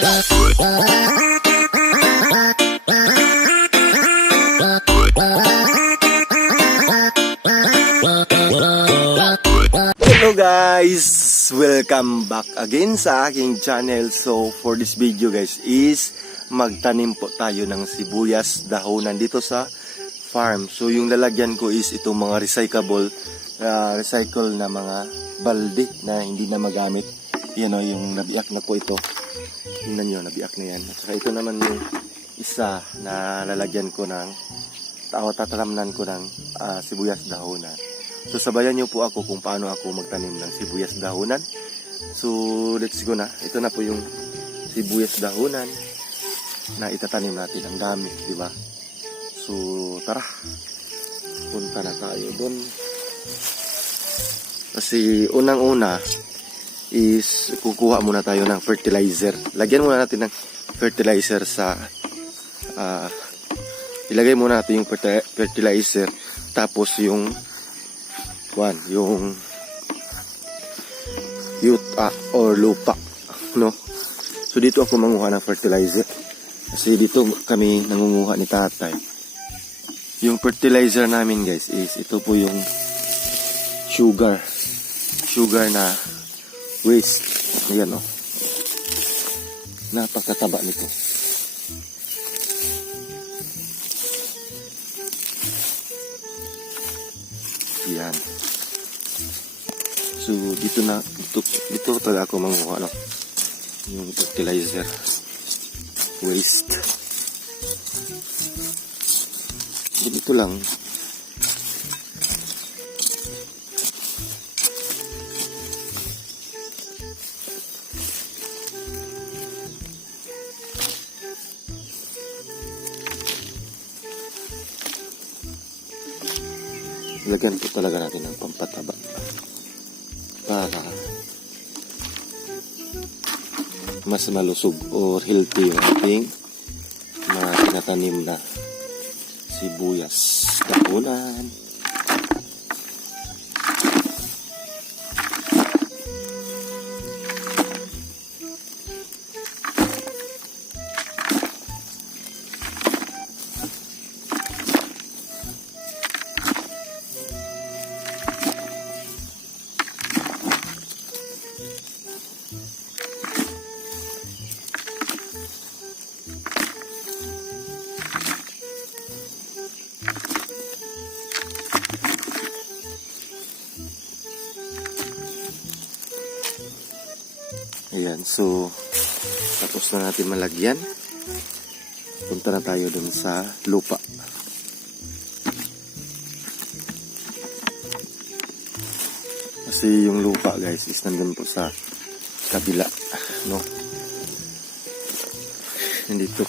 Hello guys! Welcome back again sa aking channel. So for this video guys is magtanim po tayo ng sibuyas dahonan dito sa farm. So yung lalagyan ko is itong mga recycle na mga balde na hindi na magamit. Yan o, yung nabiak na po ito. Tingnan nyo, nabiak na yan. At saka ito naman yung isa na lalagyan ko ng tatalamnan ko ng sibuyas dahonan. So sabayan nyo po ako kung paano ako magtanim ng sibuyas dahonan. So let's go na. Ito na po yung sibuyas dahonan na itatanim natin. Ang dami, di ba? So tara, punta na tayo doon. Kasi unang-una is kukuha muna tayo ng fertilizer. Lagyan muna natin ng fertilizer sa ilagay muna natin yung fertilizer, tapos yung yuta or lupa, no? So dito ako manguha ng fertilizer kasi dito kami nangunguha ni tatay. Yung fertilizer namin guys is ito po yung sugar na waste. Ayan o, napakataba nito. Yan. So dito talaga ako manguha yung fertilizer waste. Dito lang. Lagyan po talaga natin ng pampataba para mas malusog or healthy yung ating mga tinatanim na sibuyas dahonan. Ayan, so tapos na natin malagyan. Punta na tayo dun sa lupa. Kasi yung lupa guys is nandun po sa kabila, no? Nandito.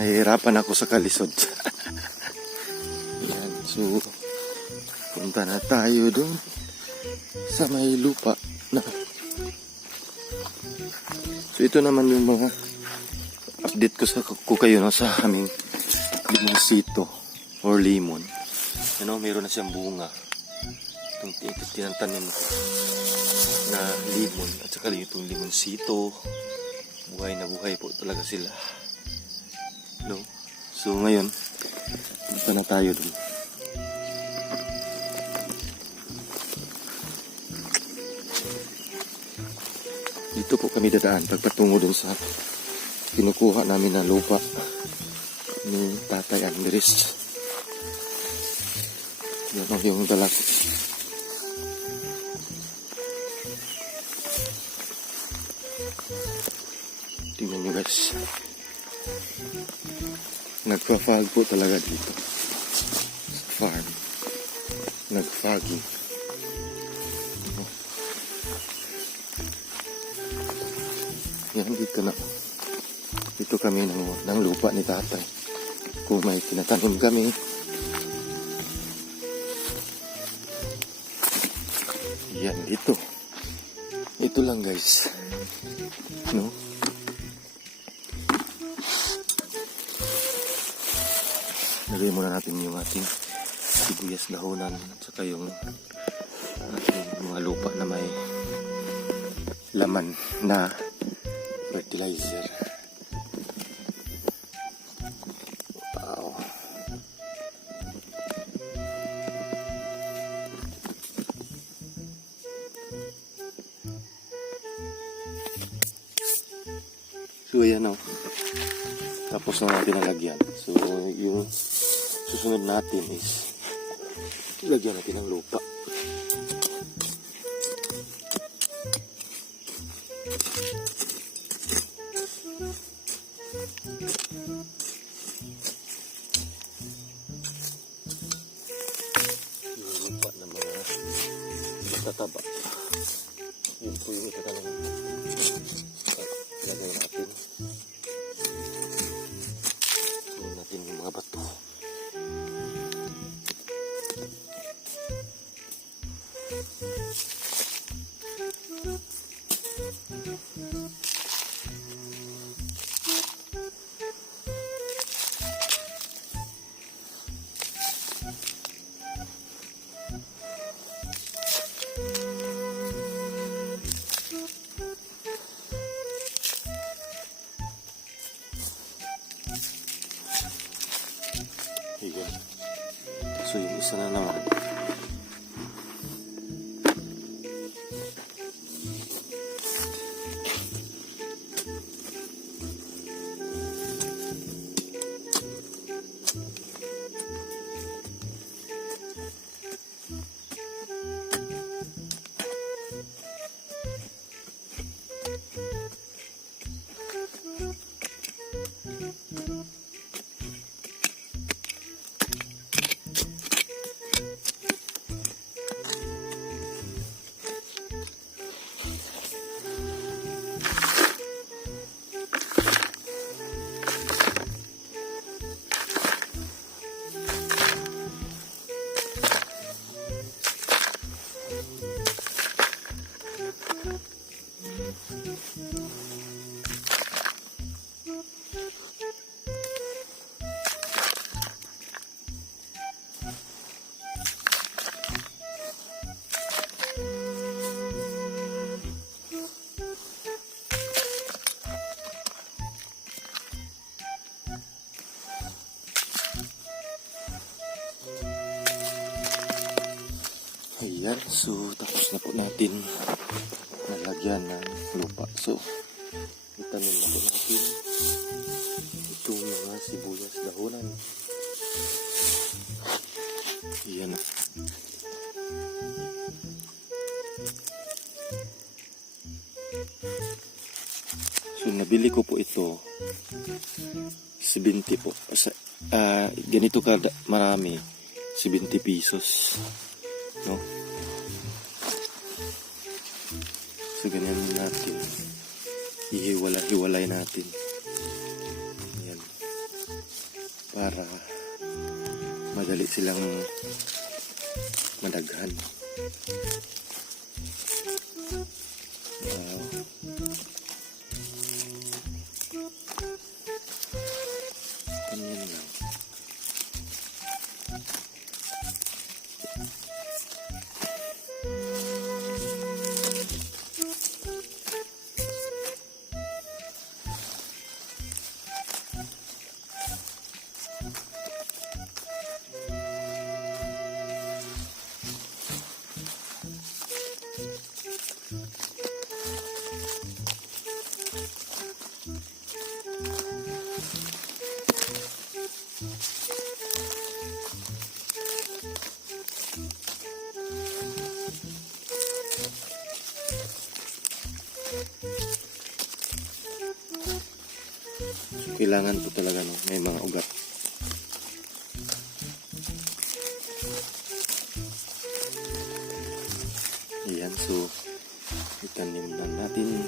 Nahihirapan ako sa kalisod. Ayan, so punta na tayo dun sa may lupa na. So ito naman yung mga update ko kayo no, sa aming limonsito or lemon. Ano, meron na siyang bunga. Itong tinatanim ko na lemon at saka itong limonsito. Buhay na buhay po talaga sila. No? So ngayon, punta na tayo dun. Dito po kami dadaan pagpatungo dun sa kinukuha namin na lupa ni Tatay Andres. Yan yung dala ko. Tingnan nyo guys. Nagpa-fog po talaga dito sa farm. Nag-fogging. Yan, dito na. Dito kami ng lupa ni tatay. Kung may tinatanim kami. Yan, dito. Ito lang guys. No? Lagay muna natin yung ating sibuyas dahonan at saka yung ating mga lupa na may laman na fertilizer. Wow. So ayan o. Tapos na natin nalagyan. So yung susunod natin is lagyan natin ng lupa. Yung lupa na mga matataba. Yun po yung itatanong. Lagay natin. Lagay natin yung mga bato. Ayan. So yung isa na naman. Ayan, so tapos na po natin nalagyan ng lupa. So, itanim na po natin itong mga sibuyas dahonan. Ayan na. So, nabili ko po ito 70 po. Ganito ka marami, 70 pesos. No? So ganyan natin, ihiwalay natin yan para madali silang madaghan. Wow. Ganyan lang. Kailangan po talaga no, may mga ugat. Ayan, so itanim na natin.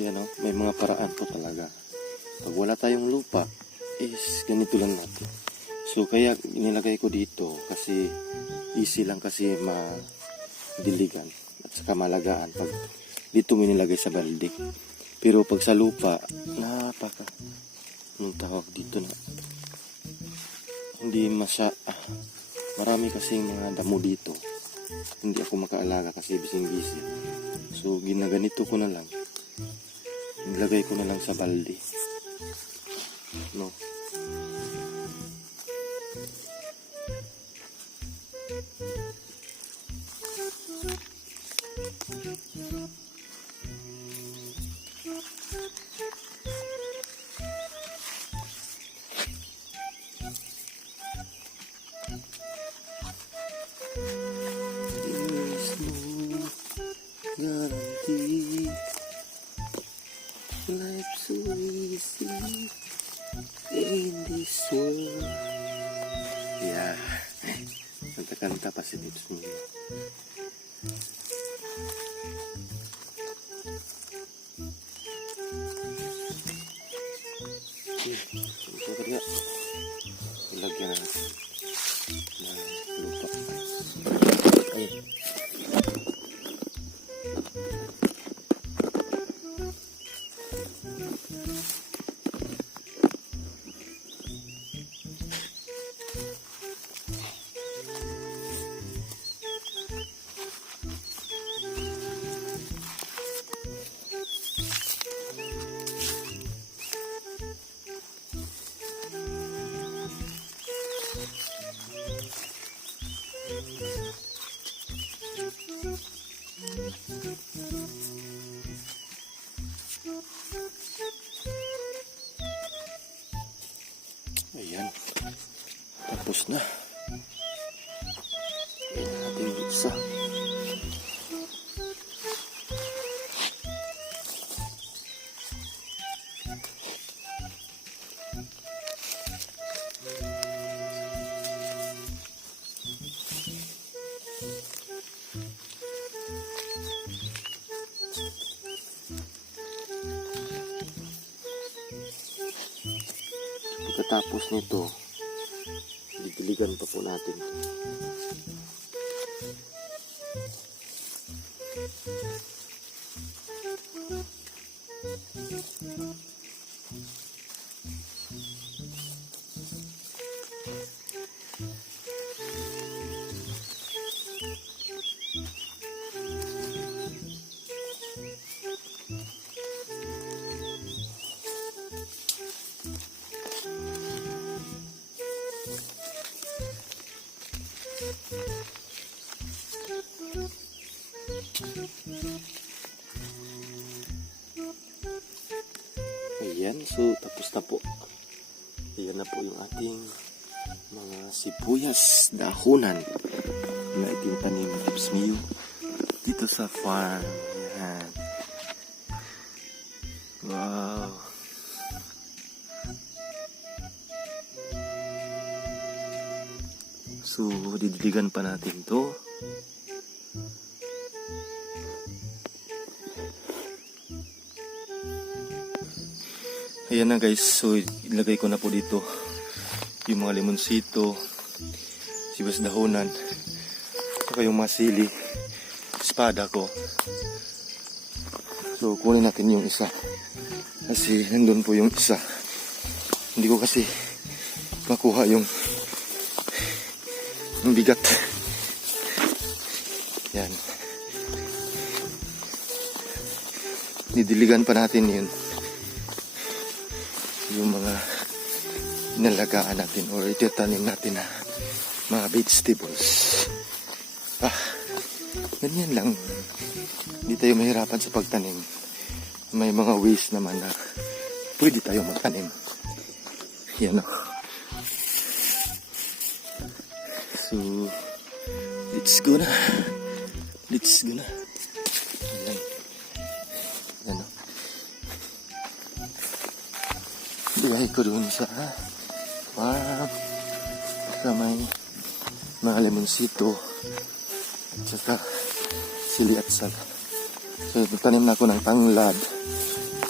Yan o, may mga paraan po talaga. Pag wala tayong lupa, is ganito lang natin. So kaya nilagay ko dito kasi easy lang kasi madiligan at saka malagaan pag dito mo nilagay sa balde. Pero pag sa lupa, anong tawag dito na, hindi marami kasing mga damo dito. Hindi ako makaalaga kasi busy. So ginaganito ko na lang. Nilagay ko na lang sa balde. No. There's no guarantee. Life's so easy in this world. Yeah. Kanta-kanta pa si Tips niya. Ito kaya. Ilagyan natin ng lupa. Ayun. Ayan. Tapos na. Ayan natin yung isa. Pagkatapos nito, didiligan pa po natin. Ayan, so tapos na po. Ayan na po yung ating mga sibuyas dahunan na itintanim ng Tips Mio dito sa farm. Ayan. Wow. So, didiligan pa natin to. Ayan na guys, so ilagay ko na po dito yung mga limonsito, sibuyas dahunan, saka yung masili, espada ko. So kunin natin yung isa kasi nandun po yung isa. Hindi ko kasi makuha yung bigat. Yan. Didiligan pa natin yun. Yung mga inalagaan natin or itatanim natin na mga vegetables. Ganyan lang. Hindi tayo mahirapan sa pagtanim. May mga ways naman na pwede tayo magtanim. Yan o. So, let's go na. Let's go na. Ayan. Yan o. Biyahe ko dun sa farm sa may mga limonsito at saka sili at sal. So tanim na ako ng tanglad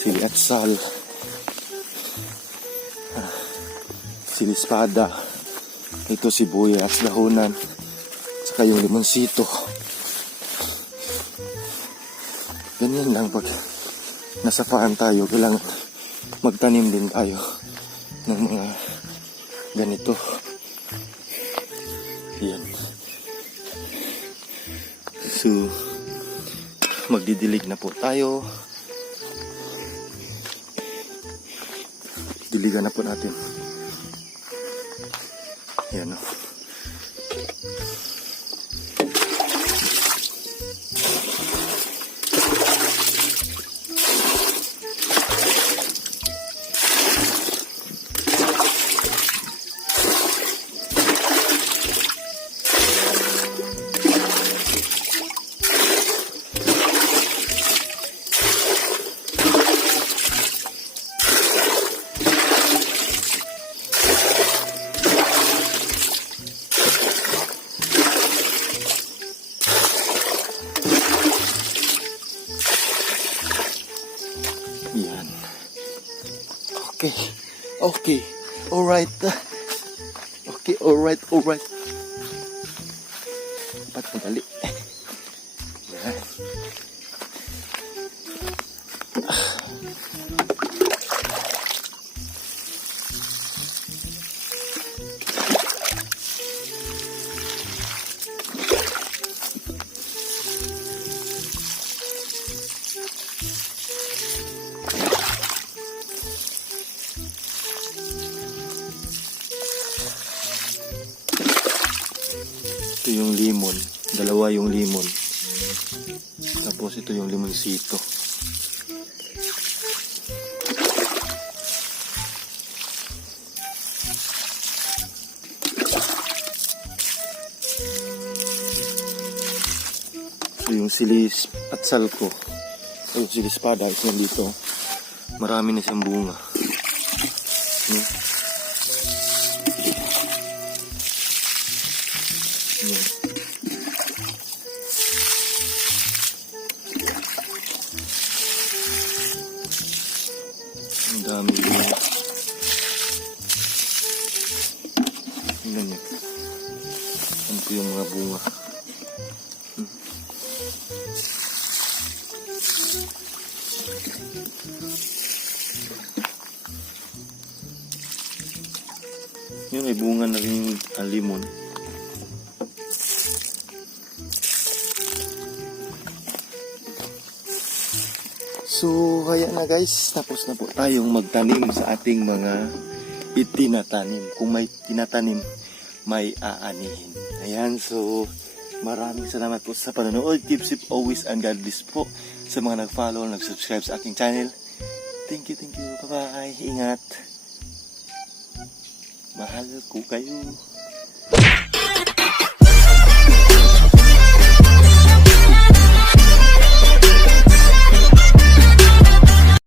sili atsal, sili espada, ito sibuyas, dahunan, saka yung limonsito. Ganyan lang pag nasa farm tayo, kailangan magtanim din tayo ng mga ganito. Yan. So, magdidilig na po tayo. Diligan na po natin. Yan o. Yan. Okay. Okay. Alright. Okay, alright. Dapat madali. Yan. Ito yung limon. Dalawa yung limon. Tapos ito yung limonsito. Ito yung silis at salko. Ito yung silis espada. Ito nandito. Marami na siyang bunga. Yan. Ang dami bunga. Tingnan niyo. Ano po yung mga bunga. Yun, may bunga na rin ang limon. So, kaya na guys, tapos na po tayong magtanim sa ating mga itinatanim. Kung may tinatanim, may aanihin. Ayan, so, maraming salamat po sa panonood. Keep safe always and God bless po sa mga nag-follow, nag-subscribe sa aking channel. Thank you. Bye-bye. Ingat. Mahal ko kayo.